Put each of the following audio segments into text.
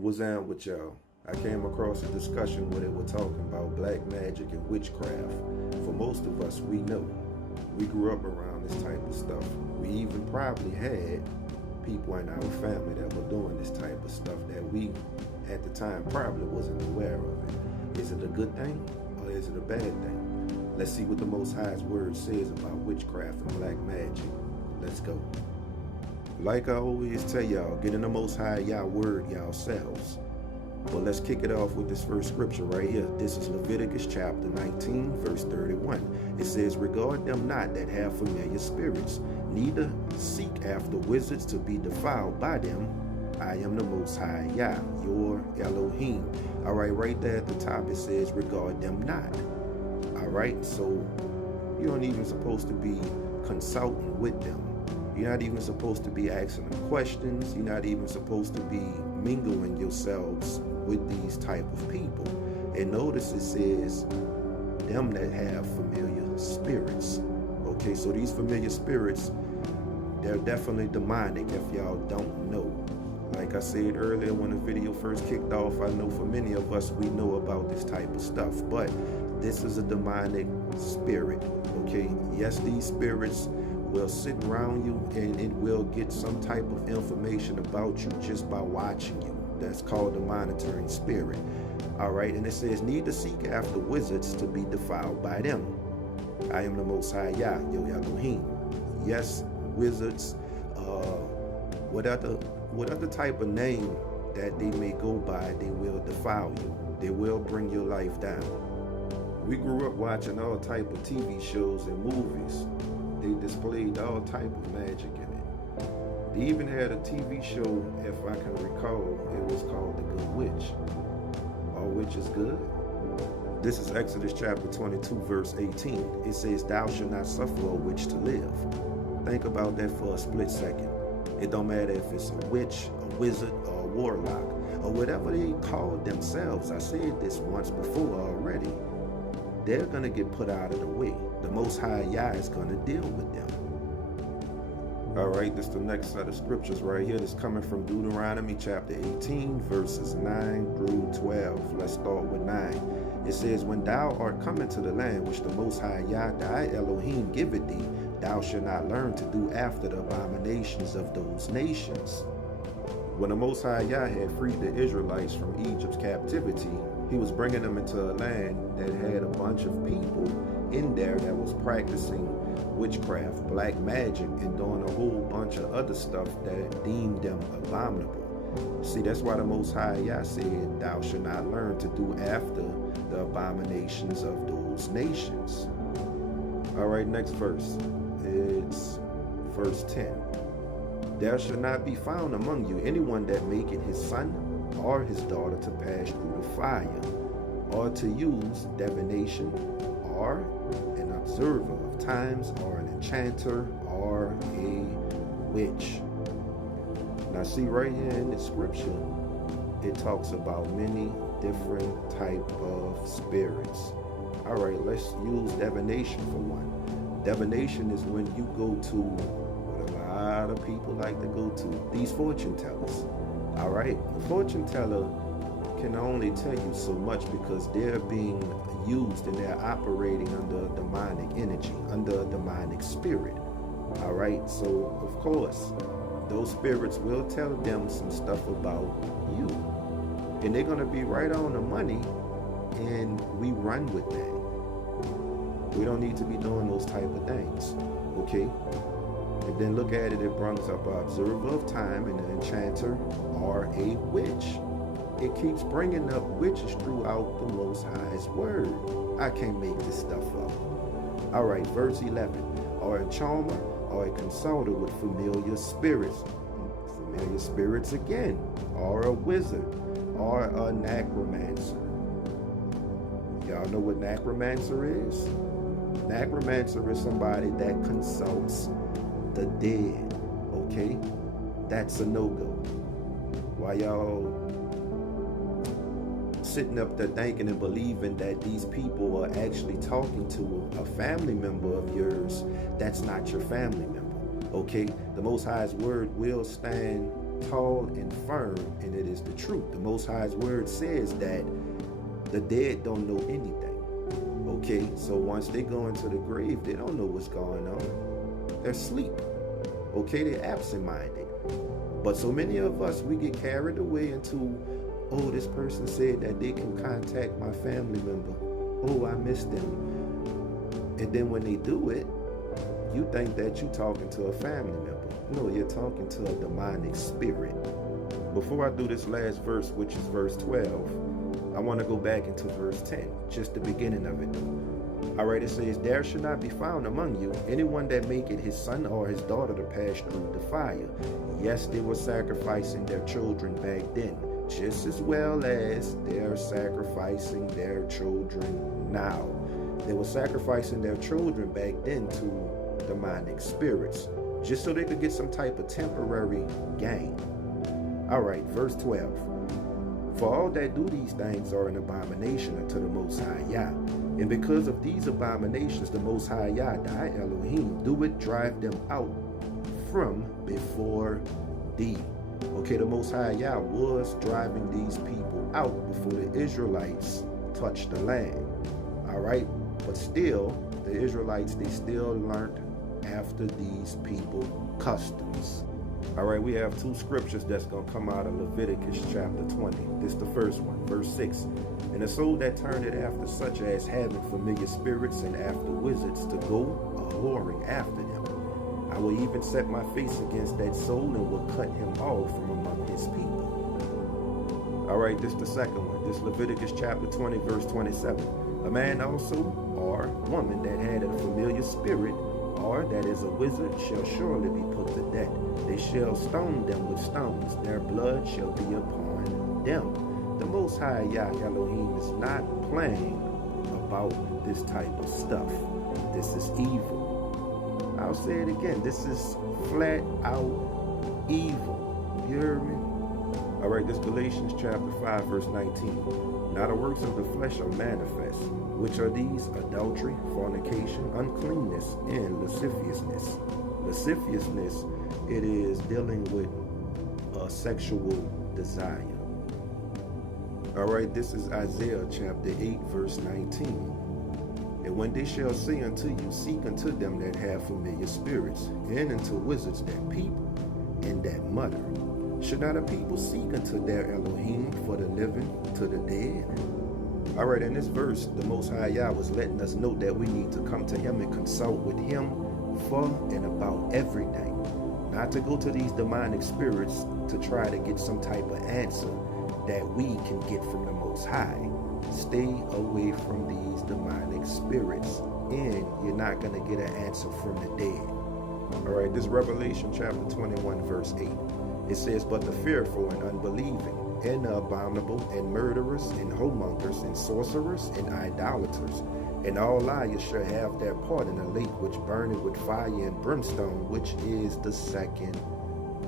What's down with y'all? I came across a discussion where they were talking about black magic and witchcraft. For most of us, we know. We grew up around this type of stuff. We even probably had people in our family that were doing this type of stuff that we, at the time, probably wasn't aware of it. Is it a good thing or is it a bad thing? Let's see what the Most High's word says about witchcraft and black magic. Let's go. Like I always tell y'all, get in the Most High y'all word yourselves. But let's kick it off with this first scripture right here. This is Leviticus chapter 19, verse 31. It says, "Regard them not that have familiar spirits, neither seek after wizards to be defiled by them. I am the Most High Yah, your Elohim." All right there at the top it says, regard them not. All right, so you aren't even supposed to be consulting with them. You're not even supposed to be asking them questions. You're not even supposed to be mingling yourselves with these type of people. And notice it says, them that have familiar spirits. Okay, so these familiar spirits, they're definitely demonic if y'all don't know. Like I said earlier when the video first kicked off, I know for many of us, we know about this type of stuff. But this is a demonic spirit, okay? Yes, these spirits will sit around you and it will get some type of information about you just by watching you. That's called the monitoring spirit. All right, and it says, neither seek after wizards to be defiled by them. I am the Most High Yah, your Elohim. Yes, wizards, whatever type of name that they may go by, they will defile you. They will bring your life down. We grew up watching all type of TV shows and movies. They displayed all type of magic in it. They even had a TV show, if I can recall, it was called The Good Witch. All witch is good. This is Exodus chapter 22, verse 18. It says, "Thou shalt not suffer a witch to live." Think about that for a split second. It don't matter if it's a witch, a wizard, or a warlock, or whatever they call themselves. I said this once before already. They're going to get put out of the way. The Most High Yah is going to deal with them. All right, this is the next set of scriptures right here. This coming from Deuteronomy chapter 18, verses 9 through 12. Let's start with 9. It says, "When thou art come into the land which the Most High Yah thy Elohim giveth thee, thou shalt not learn to do after the abominations of those nations." When the Most High Yah had freed the Israelites from Egypt's captivity, he was bringing them into a land that had a bunch of people in there that was practicing witchcraft, black magic, and doing a whole bunch of other stuff that deemed them abominable. See, that's why the Most High Yah said, "Thou shalt not learn to do after the abominations of those nations." All right, next verse. It's verse 10. "There shall not be found among you anyone that maketh his son or his daughter to pass through the fire, or to use divination, or an observer of times, or an enchanter, or a witch." Now see right here in the scripture, it talks about many different type of spirits. All right, let's use divination for one. Divination is when you go to what a lot of people like to go to, these fortune tellers. All right, the fortune teller can only tell you so much because they're being used and they're operating under a demonic energy, under a demonic spirit. All right, so of course, those spirits will tell them some stuff about you. And they're going to be right on the money, and we run with that. We don't need to be doing those type of things, okay? And then look at it, it brings up an observer of time and an enchanter or a witch. It keeps bringing up witches throughout the Most High's word. I can't make this stuff up. All right, verse 11. "Or a charmer or a consulter with familiar spirits." Familiar spirits again. "Or a wizard or a necromancer." Y'all know what necromancer is? Necromancer is somebody that consults the dead, okay? That's a no-go. While y'all sitting up there thinking and believing that these people are actually talking to a family member of yours, that's not your family member, okay? The Most High's word will stand tall and firm, and it is the truth. The Most High's word says that the dead don't know anything. Okay, so once they go into the grave, they don't know what's going on. They're asleep. Okay, they're absent-minded. But so many of us, we get carried away into, oh, this person said that they can contact my family member. Oh, I miss them. And then when they do it, you think that you're talking to a family member. No, you're talking to a demonic spirit. Before I do this last verse, which is verse 12, I want to go back into verse 10, just the beginning of it. All right, it says, there should not be found among you anyone that maketh his son or his daughter to pass through the fire. Yes, they were sacrificing their children back then, just as well as they're sacrificing their children now. They were sacrificing their children back then to demonic spirits, just so they could get some type of temporary gain. All right, verse 12. For all that do these things are an abomination unto the Most High Yah. And because of these abominations, the Most High Yah, thy Elohim, do it drive them out from before thee. Okay, the Most High Yah was driving these people out before the Israelites touched the land. All right, but still, the Israelites, they still learned after these people customs. All right, we have two scriptures that's going to come out of Leviticus chapter 20. This is the first one, verse 6. And the soul that turneth after such as having familiar spirits and after wizards to go a-whoring after them, I will even set my face against that soul and will cut him off from among his people. All right, this is the second one. This Leviticus chapter 20, verse 27. A man also or woman that had a familiar spirit or that is a wizard shall surely be put to death. They shall stone them with stones. Their blood shall be upon them. The Most High Yah Elohim is not playing about this type of stuff. This is evil. I'll say it again. This is flat out evil. You hear me? All right, this Galatians chapter 5, verse 19. Now the works of the flesh are manifest, which are these: adultery, fornication, uncleanness, and lasciviousness. Lasciviousness, it is dealing with a sexual desire. All right, this is Isaiah chapter 8, verse 19. And when they shall say unto you, seek unto them that have familiar spirits, and unto wizards that people, and that mutter. Should not a people seek unto their Elohim for the living to the dead? All right, in this verse, the Most High Yah was letting us know that we need to come to him and consult with him for and about everything. Not to go to these demonic spirits to try to get some type of answer that we can get from the Most High. Stay away from these demonic spirits, and you're not going to get an answer from the dead. All right, this Revelation chapter 21, verse 8. It says, but the fearful and unbelieving, and the abominable, and murderers, and homongers, and sorcerers, and idolaters, and all liars shall have their part in the lake which burneth with fire and brimstone, which is the second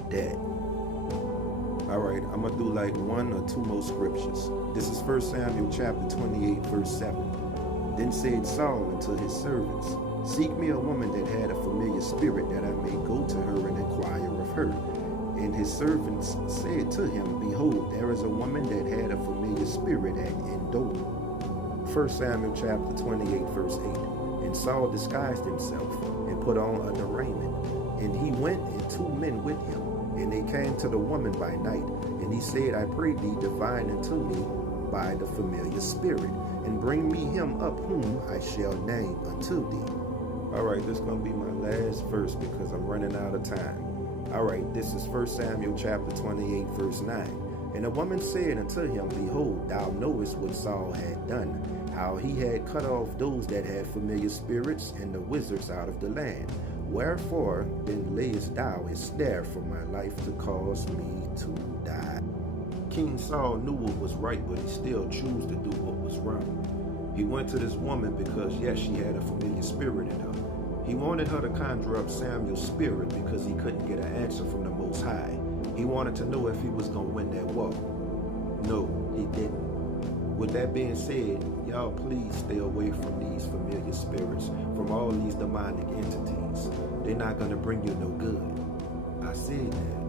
death. All right, I'm going to do like one or two more scriptures. This is 1 Samuel chapter 28, verse 7. Then said Saul unto his servants, seek me a woman that had a familiar spirit, that I may go to her and inquire of her. And his servants said to him, behold, there is a woman that had a familiar spirit at Endor. 1 Samuel chapter 28, verse 8. And Saul disguised himself and put on a raiment. And he went and 2 men with him. And they came to the woman by night. And he said, I pray thee, divine unto me by the familiar spirit, and bring me him up whom I shall name unto thee. All right, this is going to be my last verse because I'm running out of time. All right, this is 1 Samuel chapter 28, verse 9. And the woman said unto him, behold, thou knowest what Saul had done, how he had cut off those that had familiar spirits and the wizards out of the land. Wherefore then layest thou a snare for my life to cause me to die? King Saul knew what was right, but he still chose to do what was wrong. He went to this woman because, yes, she had a familiar spirit in her. He wanted her to conjure up Samuel's spirit because he couldn't get an answer from the Most High. He wanted to know if he was going to win that war. No, he didn't. With that being said, y'all please stay away from these familiar spirits, from all these demonic entities. They're not going to bring you no good. I said that.